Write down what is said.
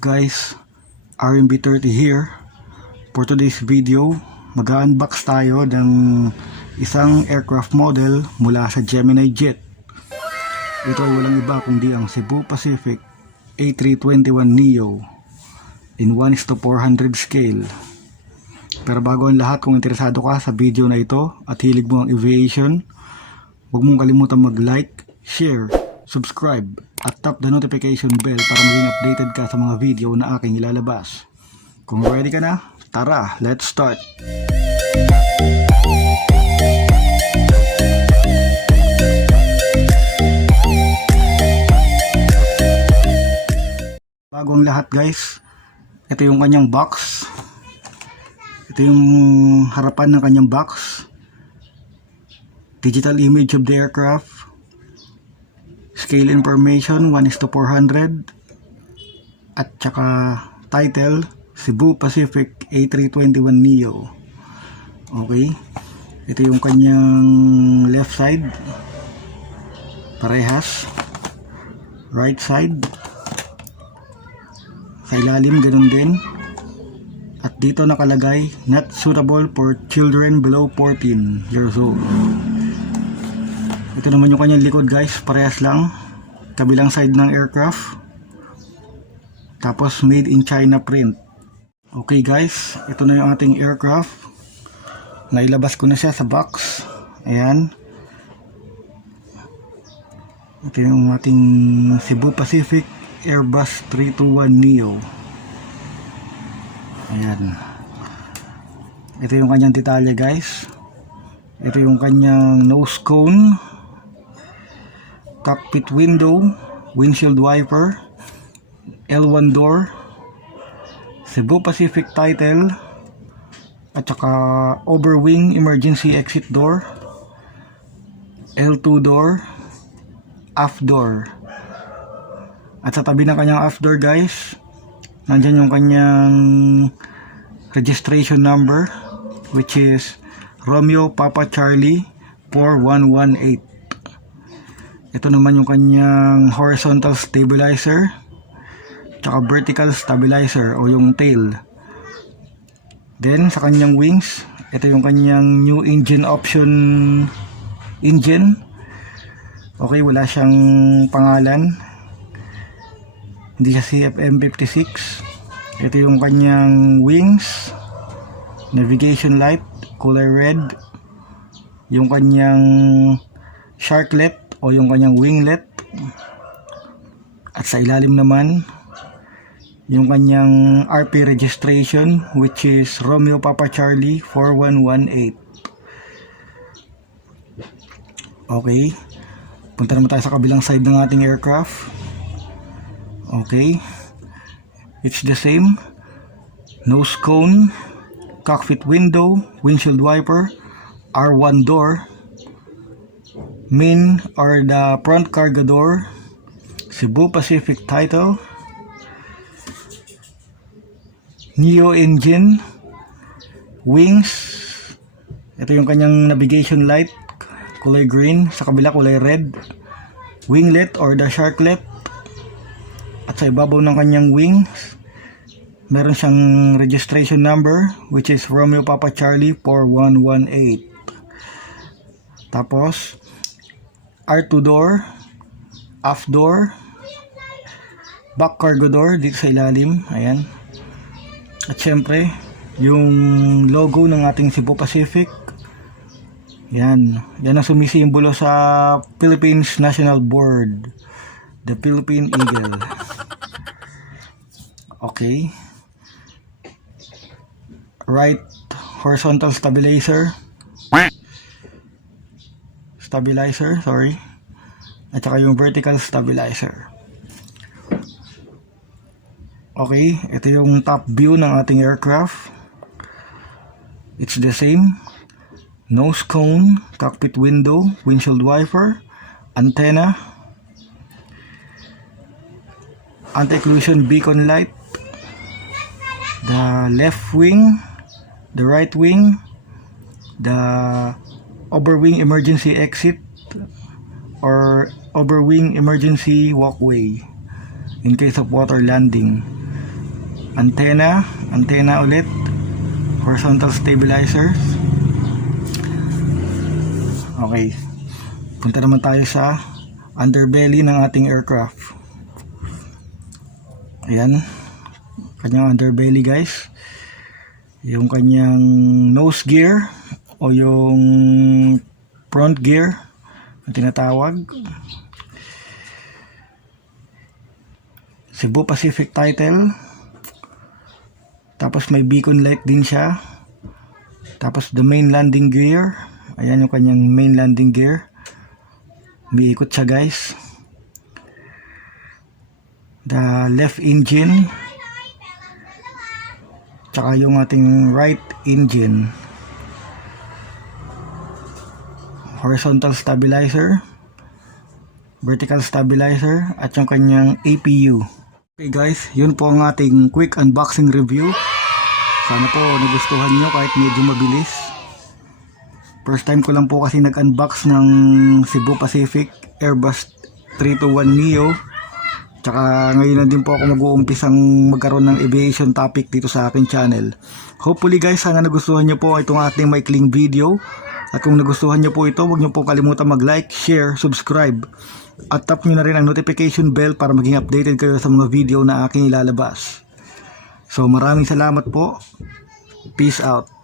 guys, RMB30 here. For today's video, mag-unbox tayo ng isang aircraft model mula sa Gemini jet. Ito ay walang iba kundi ang Cebu Pacific a321neo in 1:400 scale. Pero bago ang lahat, kung interesado ka sa video na ito at hilig mo ang aviation, huwag mong kalimutan mag-like, share, subscribe at tap the notification bell para maging updated ka sa mga video na aking ilalabas. Kung ready ka na, tara, let's start! Bago ang lahat guys, ito yung kanyang box. Ito yung harapan ng kanyang box. Digital image of the aircraft. Scale information 1:400. At saka title Cebu Pacific a321neo. Okay. Ito yung kanyang left side. Parehas. Right side. Sa ilalim ganun din. At dito nakalagay, not suitable for children below 14 years old. Ito naman yung kanyang likod guys, parehas lang. Kabilang side ng aircraft. Tapos made in China print. Okay guys, ito na yung ating aircraft. Nailabas ko na siya sa box. Ayan. Ito yung ating Cebu Pacific Airbus a321neo. Ayan. Ito yung kanyang detalye guys. Ito yung kanyang nose cone, cockpit window, windshield wiper, L1 door, Cebu Pacific title, at saka overwing emergency exit door, L2 door, aft door. At sa tabi ng kanyang aft door guys, nandyan yung kanyang registration number, which is Romeo Papa Charlie 4118. Ito naman yung kanyang horizontal stabilizer tsaka vertical stabilizer o yung tail. Then sa kanyang wings, ito yung kanyang new engine option engine. Okay, wala siyang pangalan, hindi siya CFM56. Ito yung kanyang wings, navigation light color red, yung kanyang sharklet o yung kanyang winglet, at sa ilalim naman yung kanyang RP registration, which is Romeo Papa Charlie 4118. Okay, punta naman tayo sa kabilang side ng ating aircraft. Okay, it's the same. Nose cone, cockpit window, windshield wiper, R1 door, main or the front cargo door, Cebu Pacific title, neo engine, wings. Ito yung kanyang navigation light, kulay green, sa kabila kulay red, winglet or the sharklet. At sa ibabaw ng kanyang wings, meron siyang registration number, which is Romeo Papa Charlie 4118. Tapos R2 door, aft door, back cargo door dito sa ilalim. Ayan. At syempre yung logo ng ating Cebu Pacific. Yan ang sumisimbolo sa Philippines National Board, the Philippine Eagle. Okay. Right horizontal stabilizer, sorry, at saka yung vertical stabilizer. Okay, ito yung top view ng ating aircraft. It's the same. Nose cone, cockpit window, windshield wiper, antenna, anti-collision beacon light, the left wing, the right wing, the overwing emergency exit or overwing emergency walkway in case of water landing. Antenna ulit. Horizontal stabilizer. Okay. Punta naman tayo sa underbelly ng ating aircraft. Ayan. Kanyang underbelly guys. Yung kanyang nose gear o yung front gear ang tinatawag. Cebu Pacific title. Tapos may beacon light din siya. Tapos the main landing gear. Ayan yung kanyang main landing gear. Umiikot siya guys. The left engine. Tsaka yung ating right engine. Horizontal stabilizer. Vertical stabilizer. At yung kanyang APU. Okay guys, yun po ang ating quick unboxing review. Sana po nagustuhan nyo kahit medyo mabilis. First time ko lang po kasi nag-unbox ng Cebu Pacific Airbus a321neo. Tsaka ngayon na din po ako mag-uumpisang magkaroon ng aviation topic dito sa aking channel. Hopefully guys, sana nagustuhan nyo po itong ating maikling video. At kung nagustuhan nyo po ito, huwag nyo po kalimutan mag-like, share, subscribe. At tap nyo na rin ang notification bell para maging updated kayo sa mga video na aking ilalabas. So maraming salamat po. Peace out.